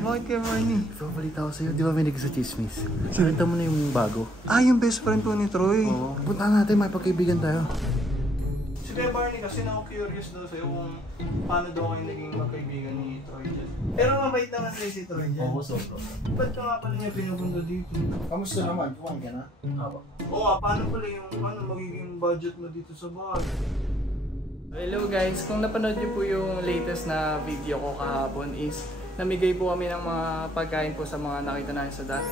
Bakit kay Barney? Balita ko sa'yo, di ba may nag sa chismis? Nakita mo na yung bago? Ah, yung best friend po ni Troy. Oo. Puntahan natin, may pagkaibigan tayo. Si Kuya Barney kasi na-curious daw sa'yo kung paano daw kayo naging magkaibigan ni Troy dyan. Pero mabait naman sa'yo si Troy dyan. Oo, sobra. Ba't ka nga pala niya pinupunta dito? Kamusta naman? Kumain ka na? Oo paano pala yung magiging budget mo dito sa bahay? Hello guys, kung napanood niyo po yung latest na video ko kahapon is namigay po kami ng mga pagkain po sa mga nakita namin sa daan.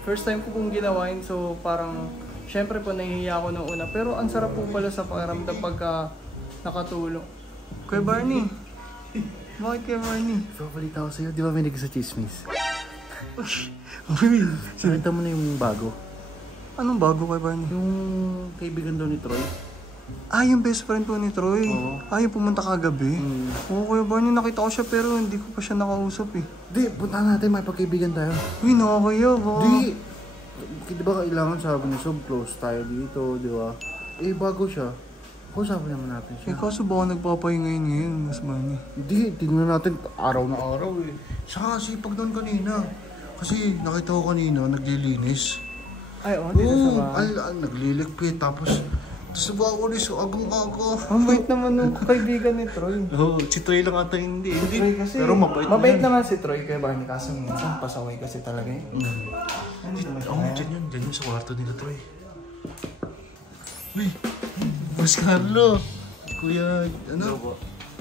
First time ko pong ginawain, so parang syempre po nahihiya ako nung una, pero ang sarap po pala sa pakiramdam pagka nakatulong. Kuya Barney, bakit kay Barney? Balita ko sa'yo, di ba may nag sa chismis? Uy, Nakita mo na yung bago? anong bago kay Barney? Yung kaibigan daw ni Troy. Ah, yung best friend po ni Troy. Oo. Ah, yung pumunta kagabi. Oo, Kuya Barney, nakita ko siya pero hindi ko pa siya nakausap eh. Di, puntahan natin, may pagkaibigan tayo. Uy, nakakaya ba? Di ba kailangan sabi niya, close tayo dito, di ba? Eh, bago siya. Kausapin naman natin Eh, siya. kaso baka nagpapahingayin ngayon, Mas Barney. Hindi, tingnan natin araw na araw eh. Saka sipag doon kanina. Kasi nakita ko kanina, naglilinis. Ay, oo, dito sa Oo, bahay. nagliligpit. Tapos sa bakulis, agang-aga. Ang bait naman nung kaibigan ni Troy. Oo, si Troy lang ata hindi. Troy kasi, Pero mabait mabait na. naman si Troy kay Barney, kaso minsan pasaway kasi talaga eh. Oo, dyan yun sa kwarto nila Troy. Uy, Boss Carlo. Kuya, ano?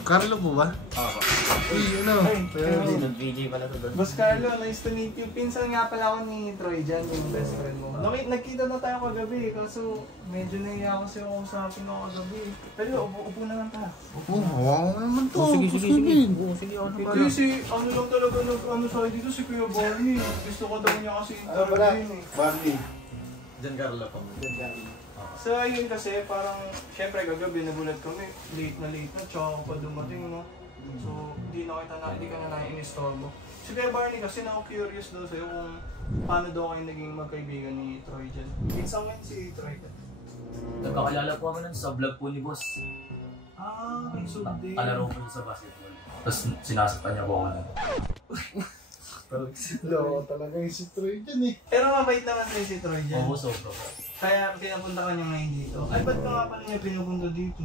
Carlo po ba? Oo. Uy, ano? Nag-VJ pala ito doon. Boss Carlo, nice to meet you. Pinsan nga pala ako ni Troy dyan, yung best friend mo. Nagkita na tayo kagabi, kaso medyo nahiya ako sa'yo kung usapin ako kagabi. Pero upo na lang ta. Oo, hawakan mo naman to. Sige. Kasi ano lang talaga sa'yo dito si Kuya Barney. Gusto ko daw niya kasi interviewin eh. Barney. Diyan Carla pa mo. So ayun kasi parang syempre kagabi nagulat kami, late na tsaka ako pa dumating no. So hindi ka na naiinistorbo. Si Kuya Barney kasi na-curious daw sa'yo kung paano daw kayo naging magkaibigan ni Troy dyan. Pinsang ngayon si Troy. Nagkakalala po kami nun sa vlog po ni Boss. Ah, may subdi. Kalaro po sa basketball. Tapos sinasaktan niya po ako nun. Loko talaga yung si Troy dyan eh. Pero mabait naman sa'yo si Troy dyan. Oo, sobra po. Kaya pinapunta ka niya ngayon dito. Ay, ba't ka nga pala niya pinupunta dito?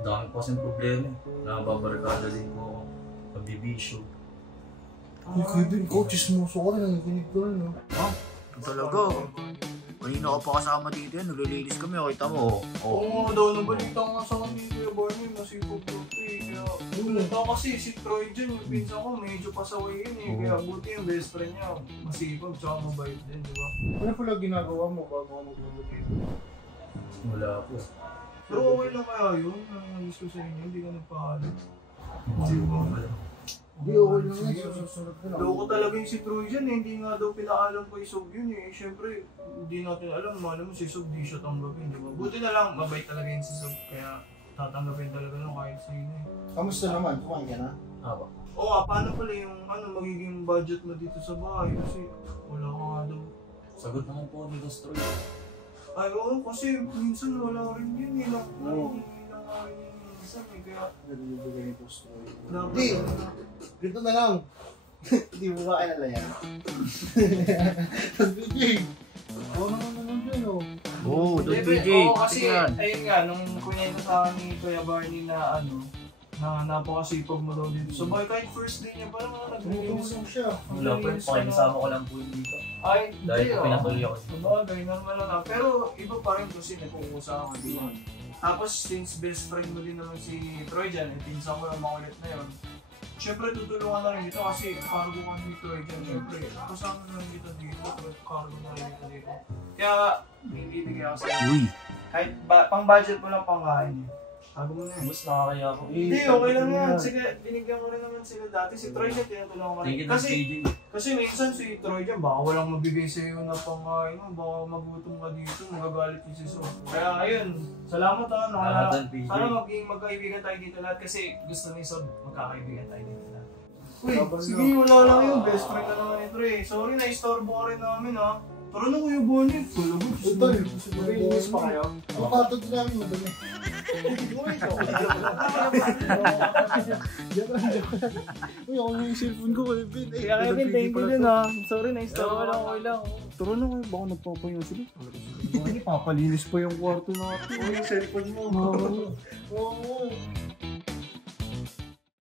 Dami po kasing problema. Nababarikada din po. Pagbibisyo. Uy, Kevin, ikaw, chismoso ka rin. Nakikinig ko rin, no? Ha? Talaga. Kanina ka pa kasama dito yan, naglilinis kami, kita mo. Oo, daw nabalita nga sa kami Kuya Barney, masipag to eh. Kaya, bulata kasi si Troy dyan, yung pinsan ko, medyo pasaway yun eh. Kaya buti yung best friend niya, masipag, tsaka mabait din, di ba? Ano pala ginagawa mo bago ka magluto dito? Wala po. Pero okay lang kaya yun, ang gusto sa inyo, hindi ka nagpaalam. Hindi ko wala. Hindi, okay lang yan. Susunod ko lang. Loko talaga yung si Troy dyan eh, hindi nga daw pinaalam kay Sob yun eh. Siyempre, hindi natin alam, malam mo si Sob, di siya tanggapin, di ba? Buti na lang, mabait talaga yun si Sob, kaya tatanggapin talaga nung kahit sino eh. Kamusta naman? Kumain ka na? Haba. Oo nga, paano pala yung magiging budget mo dito sa bahay? Kasi wala ka nga daw. Sagot naman po kami Boss Troy. Ay oo, kasi minsan wala rin yun eh. Nangihingi lang nga rin yun minsan eh. Kaya Nagbibigay ni Boss Troy. dapat Hindi. Dito na lang. Hindi mo ba kilala yan? Nagbibigay. Oo naman dyan oh. Oo, doon Hindi, BJ. oo, kasi Kasi yan. ayun nga, nung kunyento sa akin ni Kuya Barney na na napakasipag mo daw dito. So kahit first day niya pa lang naglilinis. Tumutulong siya. Wala po yun. Pakikisama ko lang po yun dito. Ay, Dahil po pinatuloy ako. Sabagay, normal lang. Pero iba pa rin kasi nag-uusap ka, di ba? Tapos since best friend mo din naman si Troy dyan, pinsan ko yung makulit na yun. Siyempre tutulungan na rin dito kasi cargo ka ni Troy dyan. Siyempre, kasama na rin dito dito. Cargo na rin dito dito. Kaya, bibigay ako sa'yo. Uy, Kahit pang budget mo lang pangkain eh. Tago mo na eh. Boss, nakakaya ako. Hindi, okay lang yan. Sige, binigyan ko rin naman sila dati. Si Troy dyan, tinutulungan ko Thank rin. you, BJ. Kasi minsan si Troy dyan, baka walang mabigay sa'yo na pangkain mo. Baka magutom ka dito, magagalit yung si So. Kaya ayun, salamat ha. Salamat din, PJ. Sana maging magkaibigan tayo dito lahat kasi gusto ni So magkakaibigan tayo dito lahat. Uy, Babal sige, wala lang yun. Best friend ka naman ni Troy. Sorry, na-istorbo ka rin namin ha. Tara na Kuya Bonnie. Tulog. Ito, maglilinis pa kayo. Ang patod namin madami. Uy, ako yung cellphone ko, Kevin. Kaya Kevin, thank you din ha. Sorry, na-stop ko lang, okay lang. Tara na kayo, baka nagpapayo sila. Papalinis pa yung kwarto natin. Uy, yung cellphone mo. Oo. Oo.